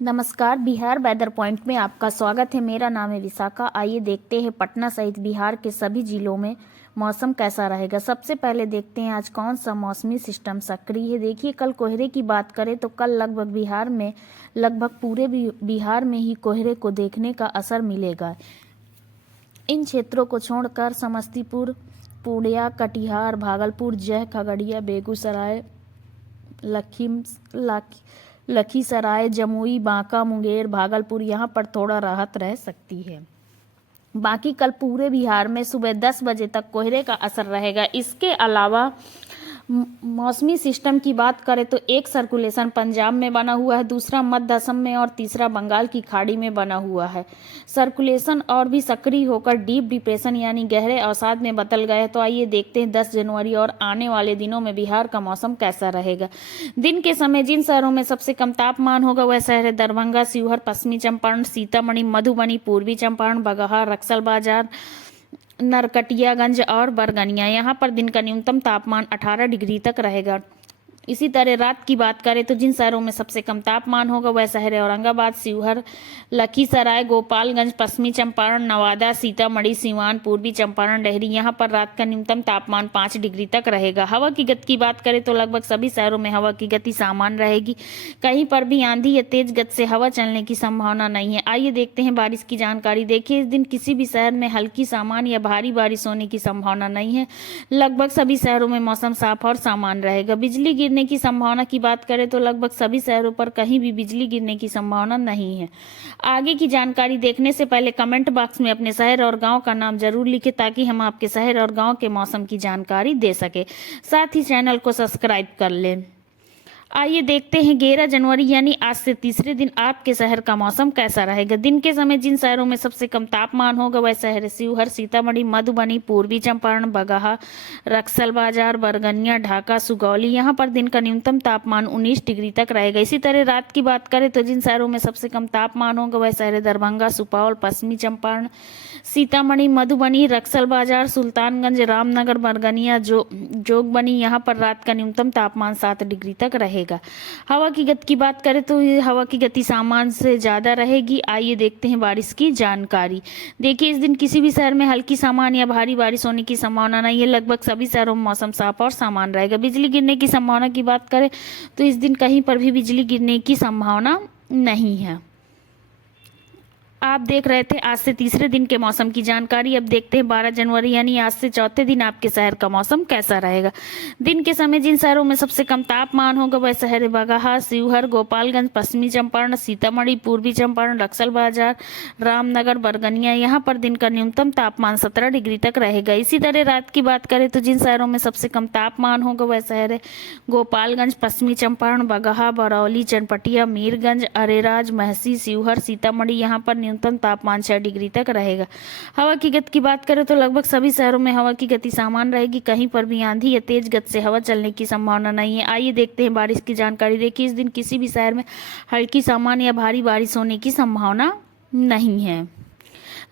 नमस्कार। Bihar weather point में आपका स्वागत है। मेरा नाम है विशाखा। आइए देखते हैं पटना सहित बिहार के सभी जिलों में मौसम कैसा रहेगा। सबसे पहले देखते हैं आज कौन सा मौसमी सिस्टम सक्रिय है। देखिए, कल कोहरे की बात करें तो कल लगभग पूरे बिहार में ही कोहरे को देखने का असर मिलेगा। इन क्षेत्रों को छोड़कर समस्तीपुर, पूर्णिया, कटिहार, भागलपुर, जय, खगड़िया, बेगूसराय, लखीसराय, जमुई, बांका, मुंगेर, भागलपुर यहाँ पर थोड़ा राहत रह सकती है। बाकी कल पूरे बिहार में सुबह 10 बजे तक कोहरे का असर रहेगा। इसके अलावा मौसमी सिस्टम की बात करें तो एक सर्कुलेशन पंजाब में बना हुआ है, दूसरा मध्य असम में और तीसरा बंगाल की खाड़ी में बना हुआ है। सर्कुलेशन और भी सक्रिय होकर डीप डिप्रेशन यानी गहरे अवसाद में बदल गए। तो आइए देखते हैं 10 जनवरी और आने वाले दिनों में बिहार का मौसम कैसा रहेगा। दिन के समय जिन शहरों में सबसे कम तापमान होगा वह शहर है दरभंगा, शिवहर, पश्चिमी चंपारण, सीतामढ़ी, मधुबनी, पूर्वी चंपारण, बगहा, रक्सल बाजार, नरकटियागंज और बरगनिया। यहाँ पर दिन का न्यूनतम तापमान 18 डिग्री तक रहेगा। इसी तरह रात की बात करें तो जिन शहरों में सबसे कम तापमान होगा वह शहर है औरंगाबाद, शिवहर, लखीसराय, गोपालगंज, पश्चिमी चंपारण, नवादा, सीतामढ़ी, सीवान, पूर्वी चंपारण, डेहरी। यहाँ पर रात का न्यूनतम तापमान 5 डिग्री तक रहेगा। हवा की गति की बात करें तो लगभग सभी शहरों में हवा की गति सामान्य रहेगी। कहीं पर भी आंधी या तेज गति से हवा चलने की संभावना नहीं है। आइए देखते हैं बारिश की जानकारी। देखिए, इस दिन किसी भी शहर में हल्की, सामान्य या भारी बारिश होने की संभावना नहीं है। लगभग सभी शहरों में मौसम साफ और सामान्य रहेगा। बिजली गिरने की संभावना की बात करें तो लगभग सभी शहरों पर कहीं भी बिजली गिरने की संभावना नहीं है। आगे की जानकारी देखने से पहले कमेंट बॉक्स में अपने शहर और गांव का नाम जरूर लिखें ताकि हम आपके शहर और गांव के मौसम की जानकारी दे सके। साथ ही चैनल को सब्सक्राइब कर लें। आइए देखते हैं 11 जनवरी यानी आज से तीसरे दिन आपके शहर का मौसम कैसा रहेगा। दिन के समय जिन शहरों में सबसे कम तापमान होगा वह शहर है शिवहर, सीतामढ़ी, मधुबनी, पूर्वी चंपारण, बगहा, रक्सल बाजार, बरगनिया, ढाका, सुगौली। यहाँ पर दिन का न्यूनतम तापमान 19 डिग्री तक रहेगा। इसी तरह रात की बात करें तो जिन शहरों में सबसे कम तापमान होगा वह शहर है दरभंगा, सुपौल, पश्चिमी चंपारण, सीतामढ़ी, मधुबनी, रक्सल बाजार, सुल्तानगंज, रामनगर, बरगनिया, जोगबनी। यहाँ पर रात का न्यूनतम तापमान 7 डिग्री तक रहेगा। हवा की गति की बात करें तो हवा की गति सामान्य से ज़्यादा रहेगी। आइए देखते हैं बारिश की जानकारी। देखिए, इस दिन किसी भी शहर में हल्की, सामान्य या भारी बारिश होने की संभावना नहीं है। लगभग सभी शहरों में मौसम साफ और सामान्य रहेगा। बिजली गिरने की संभावना की बात करें तो इस दिन कहीं पर भी बिजली गिरने की संभावना नहीं है। आप देख रहे थे आज से तीसरे दिन के मौसम की जानकारी। अब देखते हैं 12 जनवरी यानी आज से चौथे दिन आपके शहर का मौसम कैसा रहेगा। दिन के समय जिन शहरों में सबसे कम तापमान होगा वह शहर है बगहा, शिवहर, गोपालगंज, पश्चिमी चंपारण, सीतामढ़ी, पूर्वी चंपारण, रक्सल बाजार, रामनगर, बरगनिया। यहाँ पर दिन का न्यूनतम तापमान 17 डिग्री तक रहेगा। इसी तरह रात की बात करें तो जिन शहरों में सबसे कम तापमान होगा वह शहर है गोपालगंज, पश्चिमी चंपारण, बगहा, बरौली, चनपटिया, मीरगंज, अरेराज, महसी, शिवहर, सीतामढ़ी। यहाँ पर न्यूनतम तापमान 6 डिग्री तक रहेगा। हवा की गति की बात करें तो लगभग सभी शहरों में हवा की गति सामान्य रहेगी। कहीं पर भी आंधी या तेज गति से हवा चलने की संभावना नहीं है। आइए देखते हैं बारिश की जानकारी। देखिए, इस दिन किसी भी शहर में हल्की, सामान्य या भारी बारिश होने की संभावना नहीं है।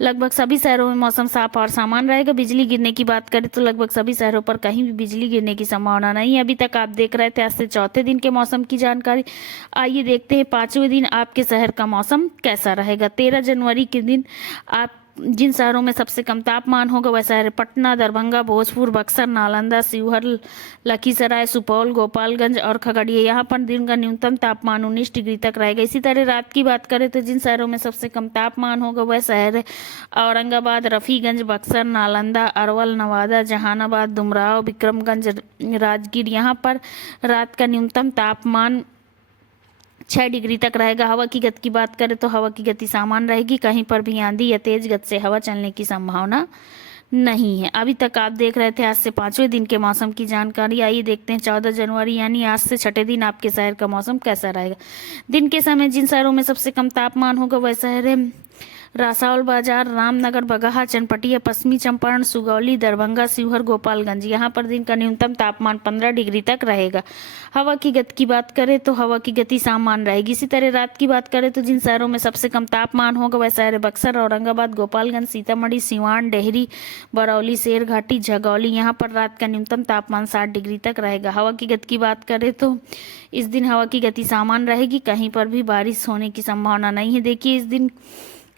लगभग सभी शहरों में मौसम साफ और सामान्य रहेगा। बिजली गिरने की बात करें तो लगभग सभी शहरों पर कहीं भी बिजली गिरने की संभावना नहीं है। अभी तक आप देख रहे थे आज से चौथे दिन के मौसम की जानकारी। आइए देखते हैं पांचवें दिन आपके शहर का मौसम कैसा रहेगा। 13 जनवरी के दिन आप जिन शहरों में सबसे कम तापमान होगा वह शहर पटना, दरभंगा, भोजपुर, बक्सर, नालंदा, शिवहर, लखीसराय, सुपौल, गोपालगंज और खगड़िया। यहाँ पर दिन का न्यूनतम तापमान 19 डिग्री तक रहेगा। इसी तरह रात की बात करें तो जिन शहरों में सबसे कम तापमान होगा वह शहर है औरंगाबाद, रफीगंज, बक्सर, नालंदा, अरवल, नवादा, जहानाबाद, डुमराव, विक्रमगंज, राजगीर। यहाँ पर रात का न्यूनतम तापमान 6 डिग्री तक रहेगा। हवा की गति की बात करें तो हवा की गति सामान्य रहेगी। कहीं पर भी आंधी या तेज गति से हवा चलने की संभावना नहीं है। अभी तक आप देख रहे थे आज से पांचवें दिन के मौसम की जानकारी। आइए देखते हैं 14 जनवरी यानी आज से छठे दिन आपके शहर का मौसम कैसा रहेगा। दिन के समय जिन शहरों में सबसे कम तापमान होगा वह शहर है रासावल बाजार, रामनगर, बगहा, चनपटिया, पश्चिमी चंपारण, सुगौली, दरभंगा, शिवहर, गोपालगंज, यहाँ पर दिन का न्यूनतम तापमान 15 डिग्री तक रहेगा। हवा की गति की बात करें तो हवा की गति सामान्य रहेगी। इसी तरह रात की बात करें तो जिन शहरों में सबसे कम तापमान होगा वह शहर बक्सर, औरंगाबाद, गोपालगंज, सीतामढ़ी, सिवान, डेहरी, बरौली, शेरघाटी, झगौली, यहाँ पर रात का न्यूनतम तापमान 60 डिग्री तक रहेगा। हवा की गति की बात करें तो इस दिन हवा की गति सामान्य रहेगी, कहीं पर भी बारिश होने की संभावना नहीं है। देखिए, इस दिन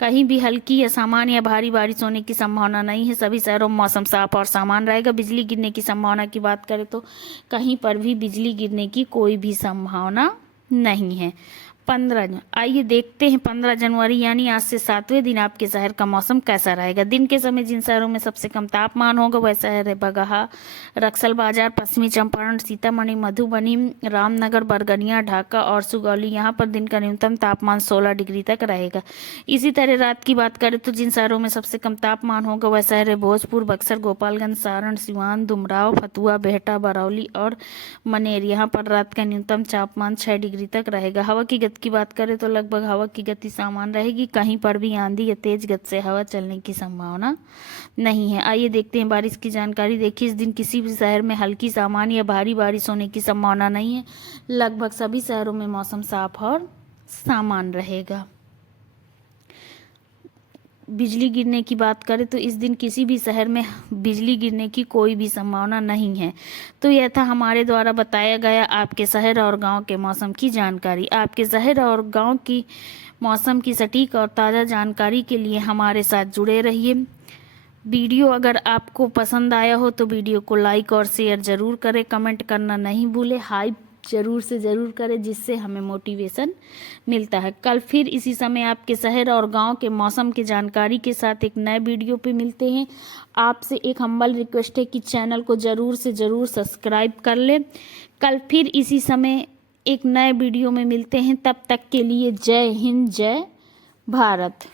कहीं भी हल्की या सामान्य या भारी बारिश होने की संभावना नहीं है। सभी शहरों में मौसम साफ और सामान्य रहेगा। बिजली गिरने की संभावना की बात करें तो कहीं पर भी बिजली गिरने की कोई भी संभावना नहीं है। आइए देखते हैं 15 जनवरी यानी आज से 7वें दिन आपके शहर का मौसम कैसा रहेगा। दिन के समय जिन शहरों में सबसे कम तापमान होगा वह शहर है बगहा, रक्सल बाजार, पश्चिमी चंपारण, सीतामढ़ी, मधुबनी, रामनगर, बरगनिया, ढाका और सुगौली। यहाँ पर दिन का न्यूनतम तापमान 16 डिग्री तक रहेगा। इसी तरह रात की बात करें तो जिन शहरों में सबसे कम तापमान होगा वह शहर है भोजपुर, बक्सर, गोपालगंज, सारण, सिवान, डुमराव, फतुहा, बेहटा, बरौली और मनेर। यहाँ पर रात का न्यूनतम तापमान 6 डिग्री तक रहेगा। हवा की गति की बात करें तो लगभग हवा की गति सामान्य रहेगी, कहीं पर भी आंधी या तेज गति से हवा चलने की संभावना नहीं है। आइए देखते हैं बारिश की जानकारी। देखिए, इस दिन किसी भी शहर में हल्की, सामान्य या भारी बारिश होने की संभावना नहीं है। लगभग सभी शहरों में मौसम साफ और सामान्य रहेगा। बिजली गिरने की बात करें तो इस दिन किसी भी शहर में बिजली गिरने की कोई भी संभावना नहीं है। तो यह था हमारे द्वारा बताया गया आपके शहर और गांव के मौसम की जानकारी। आपके शहर और गांव की मौसम की सटीक और ताज़ा जानकारी के लिए हमारे साथ जुड़े रहिए। वीडियो अगर आपको पसंद आया हो तो वीडियो को लाइक और शेयर ज़रूर करें, कमेंट करना नहीं भूलें, हाइप ज़रूर से ज़रूर करें, जिससे हमें मोटिवेशन मिलता है। कल फिर इसी समय आपके शहर और गांव के मौसम की जानकारी के साथ एक नए वीडियो पे मिलते हैं। आपसे एक हम्बल रिक्वेस्ट है कि चैनल को ज़रूर से ज़रूर सब्सक्राइब कर लें। कल फिर इसी समय एक नए वीडियो में मिलते हैं। तब तक के लिए जय हिंद, जय भारत।